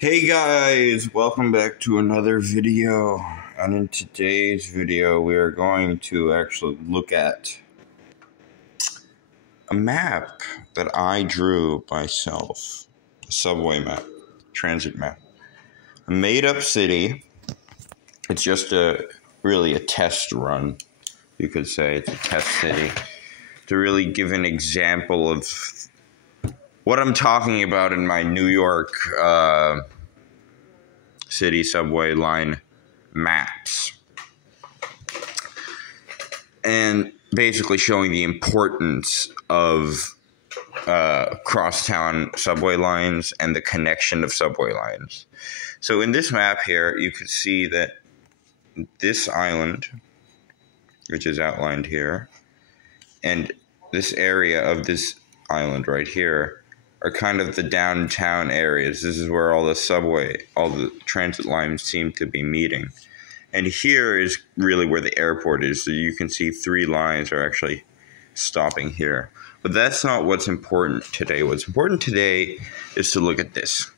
Hey guys, welcome back to another video. And in today's video, we are going to actually look at a map that I drew myself. A subway map, transit map. A made-up city. It's just really a test run. You could say it's a test city to really give an example of what I'm talking about in my New York city subway line maps. And basically showing the importance of crosstown subway lines and the connection of subway lines. So in this map here, you can see that this island, which is outlined here, and this area of this island right here are kind of the downtown areas. This is where all the transit lines seem to be meeting. And here is really where the airport is. So you can see 3 lines are actually stopping here. But that's not what's important today. What's important today is to look at this.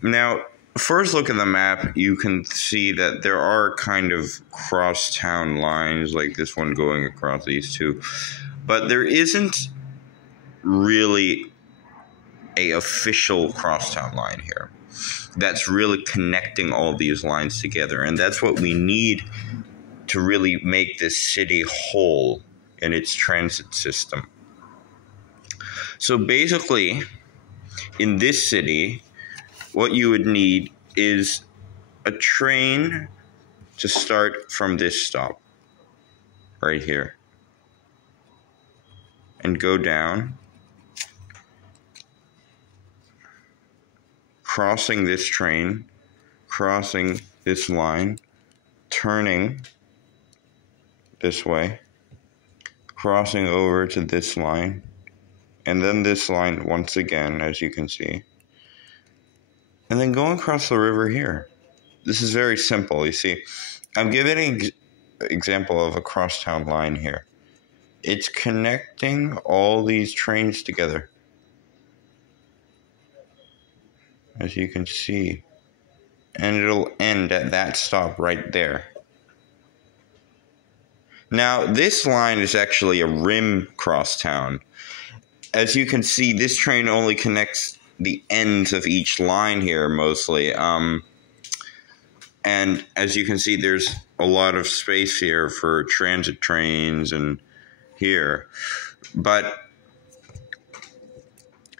Now, first look at the map, you can see that there are kind of crosstown lines like this one going across these two. But there isn't really a official crosstown line here that's really connecting all these lines together, and that's what we need to really make this city whole in its transit system. So basically, in this city, what you would need is a train to start from this stop right here and go down, crossing this train, crossing this line, turning this way, crossing over to this line, and then this line once again, as you can see, and then going across the river here. This is very simple. You see, I'm giving an example of a crosstown line here. It's connecting all these trains together, as you can see, and it'll end at that stop right there. Now, this line is actually a rim crosstown. As you can see, this train only connects the ends of each line here mostly. And as you can see, there's a lot of space here for transit trains and here. But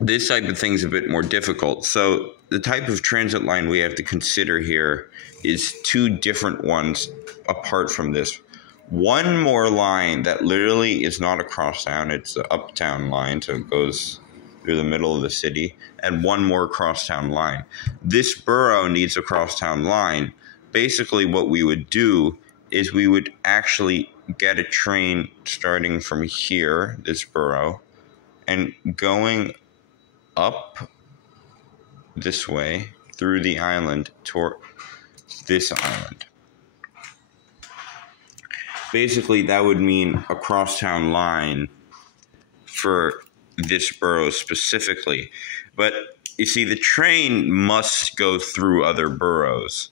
this type of thing is a bit more difficult. So the type of transit line we have to consider here is 2 different ones apart from this. One more line that literally is not a crosstown, it's the uptown line, so it goes through the middle of the city, and one more crosstown line. This borough needs a crosstown line. Basically what we would do is we would actually get a train starting from here, this borough, and going up this way through the island toward this island. Basically, that would mean a crosstown line for this borough specifically. But you see, the train must go through other boroughs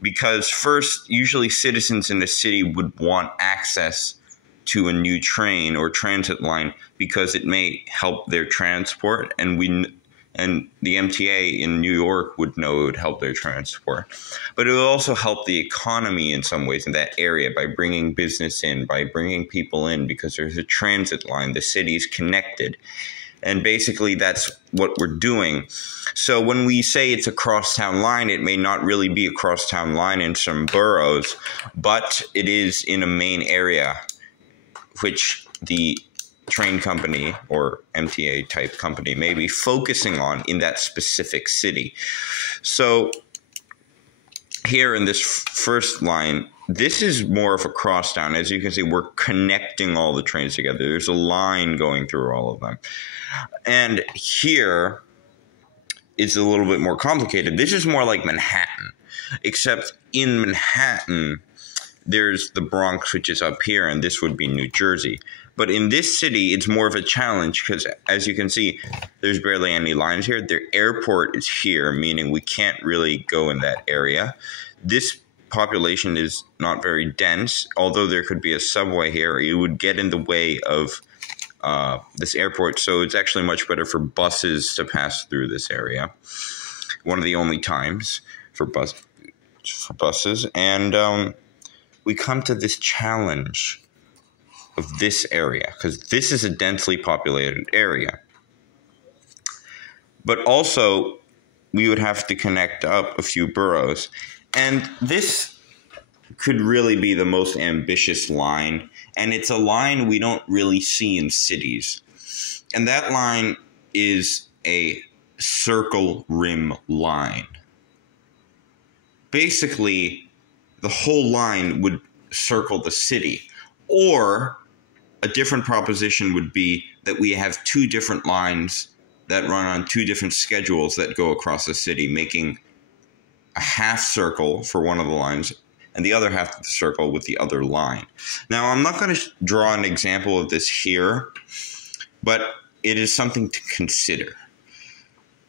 because first, usually citizens in a city would want access to a new train or transit line because it may help their transport, and the MTA in New York would know it would help their transport. But it would also help the economy in some ways in that area by bringing business in, by bringing people in, because there's a transit line. The city's connected. And basically that's what we're doing. So when we say it's a crosstown line, it may not really be a crosstown line in some boroughs, but it is in a main area, which the train company or MTA type company may be focusing on in that specific city. So here in this first line, this is more of a crosstown. As you can see, we're connecting all the trains together. There's a line going through all of them. And here is a little bit more complicated. This is more like Manhattan, except in Manhattan, there's the Bronx, which is up here, and this would be New Jersey. But in this city, it's more of a challenge because, as you can see, there's barely any lines here. Their airport is here, meaning we can't really go in that area. This population is not very dense, although there could be a subway here. It would get in the way of this airport, so it's actually much better for buses to pass through this area. One of the only times for buses. And we come to this challenge of this area, because this is a densely populated area. But also, we would have to connect up a few boroughs. And this could really be the most ambitious line, and it's a line we don't really see in cities. And that line is a circle rim line. Basically, the whole line would circle the city. Or a different proposition would be that we have two different lines that run on two different schedules that go across the city, making a half circle for one of the lines and the other half of the circle with the other line. Now, I'm not going to draw an example of this here, but it is something to consider.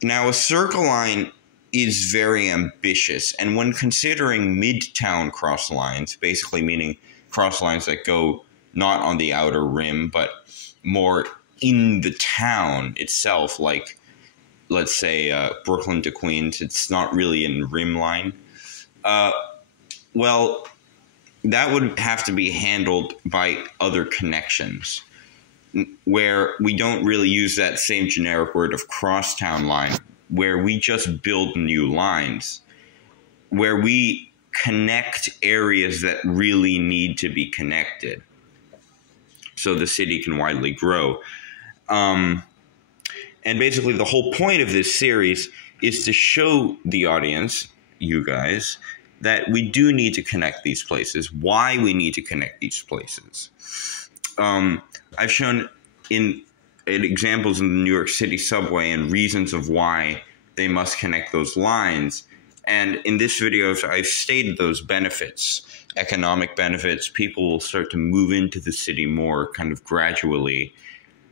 Now, a circle line is very ambitious, and when considering midtown cross lines, basically meaning cross lines that go not on the outer rim, but more in the town itself, like, let's say, Brooklyn to Queens, it's not really in rim line. Well, that would have to be handled by other connections, where we don't really use that same generic word of crosstown line, where we just build new lines, where we connect areas that really need to be connected so the city can widely grow. And basically the whole point of this series is to show the audience, you guys, that we do need to connect these places, why we need to connect these places. I've shown in examples in the New York City subway and reasons of why they must connect those lines. And in this video, I've stated those benefits, economic benefits. People will start to move into the city more kind of gradually,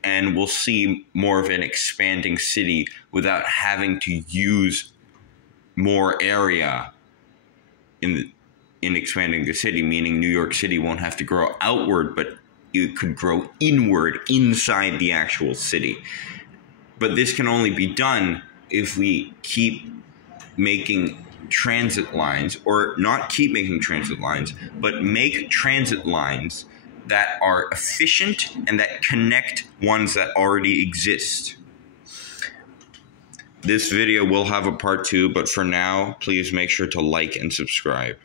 and we'll see more of an expanding city without having to use more area in expanding the city, meaning New York City won't have to grow outward, but it could grow inward inside the actual city. But this can only be done if we keep making transit lines, or not keep making transit lines, but make transit lines that are efficient and that connect ones that already exist. This video will have a part 2, but for now, please make sure to like and subscribe.